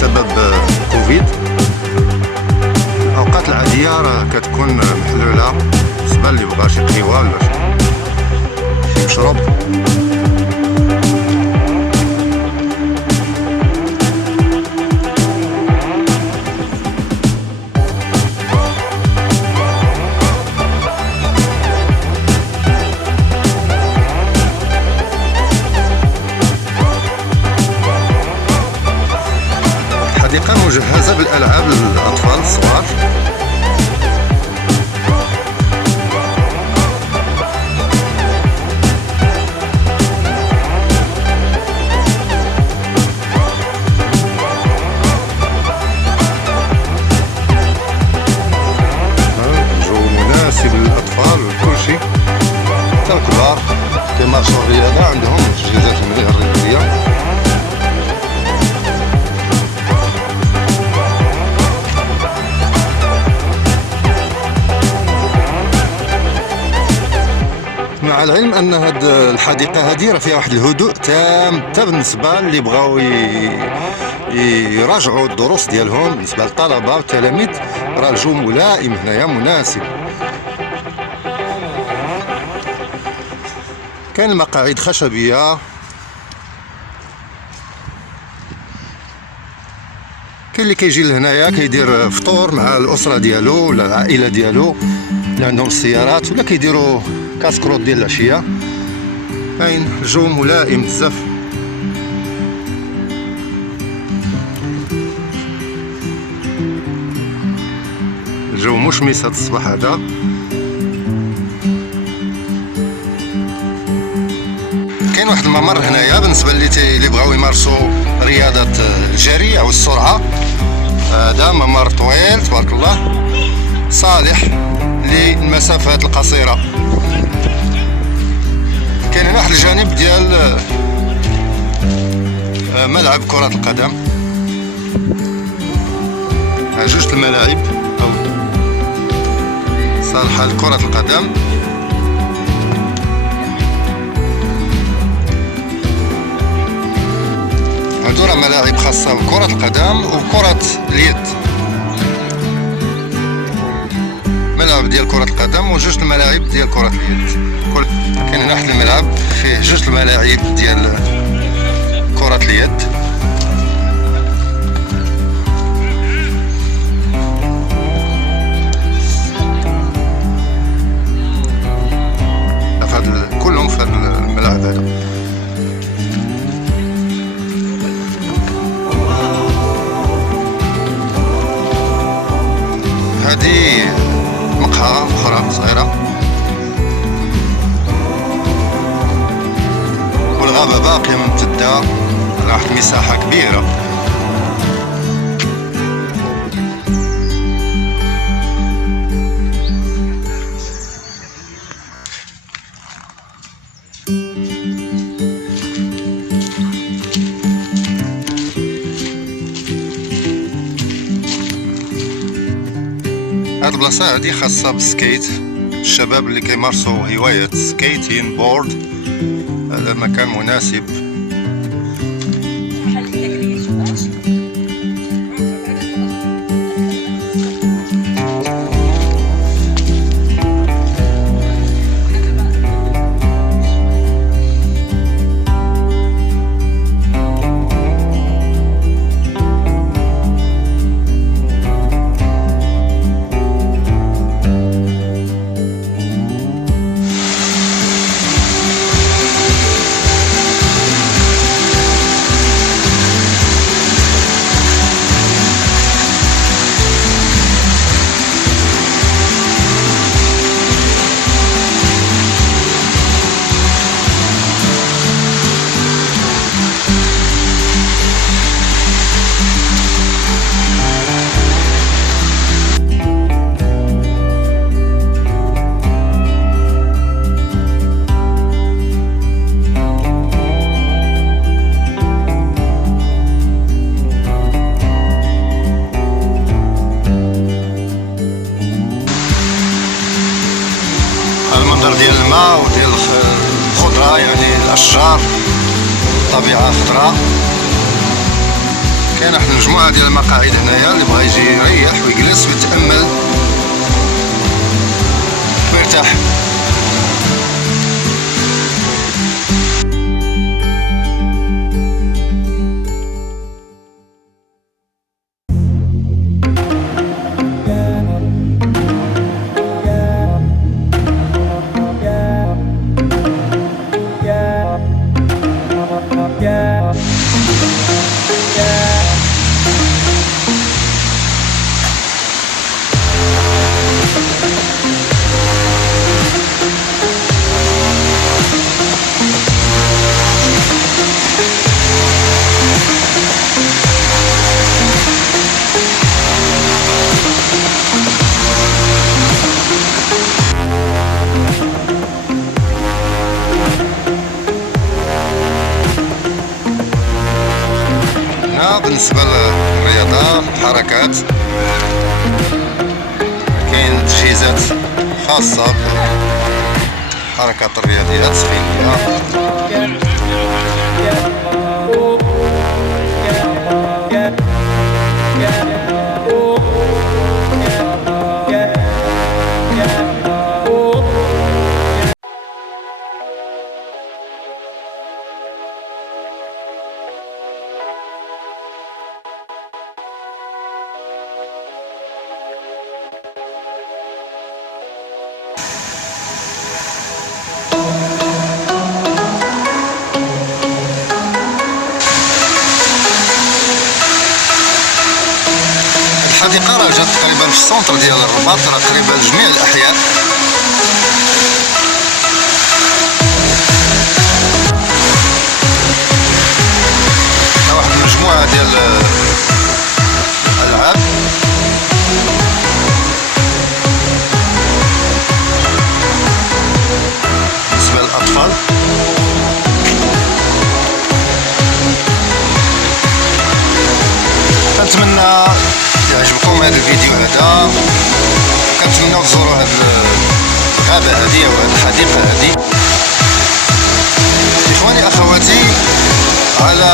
بسبب كوفيد. الأوقات العادية راه كتكون محلولة بالنسبة اللي بغا شي قهوة ولا شي مشروب. الحديقة مجهزة بالألعاب للأطفال الصغار. جو مناسب للأطفال وكلشي، حتى الكبار كيمارسوا الرياضة عندهم تجهيزات الرياضية. مع العلم ان هاد الحديقه هادي راه فيها واحد الهدوء تام حتى بالنسبه اللي بغاو يراجعوا الدروس ديالهم، بالنسبه للطلبه والتلاميذ راه الجو ملائم هنايا مناسب. كاين المقاعد خشبيه، كاين اللي كيجي لهنايا كيدير فطور مع الاسره ديالو ولا العائله ديالو اللي عندهم السيارات، ولا كيديروا كاسكروط ديال العشيه. كاين جو ملائم بزاف. الجو مشمس هاد الصباح هذا. كاين واحد الممر هنايا بالنسبه اللي بغاو يمارسوا رياضه الجري او السرعه. هذا ممر طويل تبارك الله، صالح للمسافات القصيره. كاين هنا واحد الجانب ديال ملعب كرة القدم، جوج الملاعب أو صالحة لكرة القدم. هادو راه ملاعب خاصة بكرة القدم وكرة اليد، ملعب ديال كرة القدم وجوج الملاعب ديال كرة اليد. كاين هنا واحد الملعب فيه جوج الملاعب ديال كرة اليد. كلهم في هذا الملعب هذا. هذه مقهى أخرى صغيرة، والغابة باقية ممتدة على واحد المساحة كبيرة. هاد البلاصة هادي خاصة بالسكيت، الشباب اللي كيمارسوا هواية سكيتين بورد. هذا مكان مناسب. المنظر ديال الماء وديال الخضرة، يعني الأشجار، طبيعة خضراء. كاين واحد المجموعة ديال المقاعد هنايا اللي بغا يجي يريح ويجلس ويتأمل ويرتاح. بالنسبة للرياضة الحركات كاين تجهيزات خاصة بالحركات الرياضيات السخينية. الحديقة راه جات تقريبا في السونتر ديال الرباط، راه قريبة لجميع الأحياء. واحد المجموعة ديال الألعاب بالنسبة للأطفال. كنتمنى يعجبكم هذا الفيديو هذا، كنتمنى تزوروا هذه الغابة هذه أو هذه الحديقة هذه. إخواني أخواتي، على